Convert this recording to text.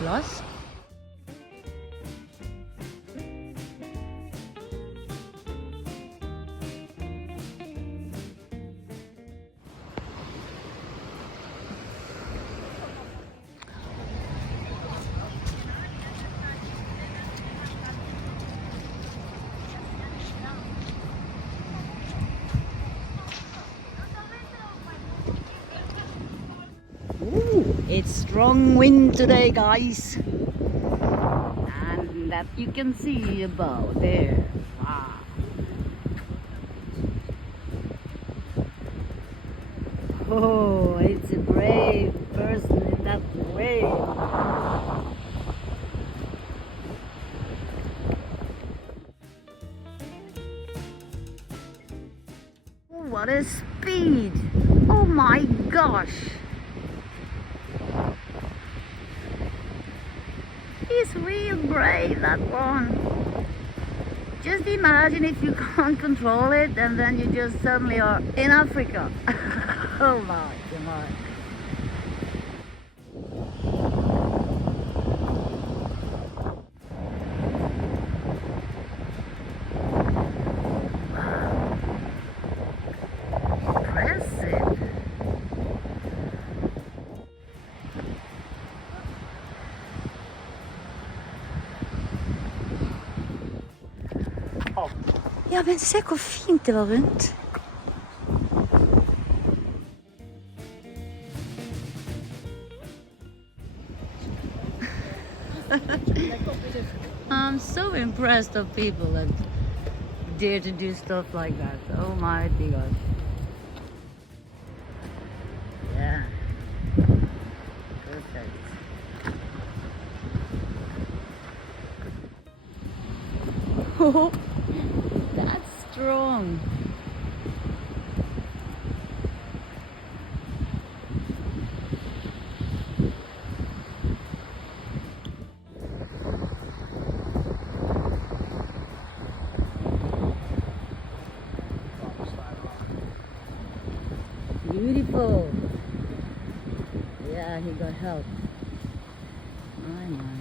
plus. Ooh, it's strong wind today, guys, and that you can see about there. Wow. Oh, it's a brave person in that wave. Oh, what a speed! Oh my gosh! He's real brave, that one. Just imagine if you can't control it and then you just suddenly are in Africa. Oh my god. Impressive. Ja, men se hvor fint det var rundt. I'm so impressed of people that dare to do stuff like that. Oh my gosh. Yeah. Perfect. Oh, that's strong. Beautiful. Yeah, he got help. I know.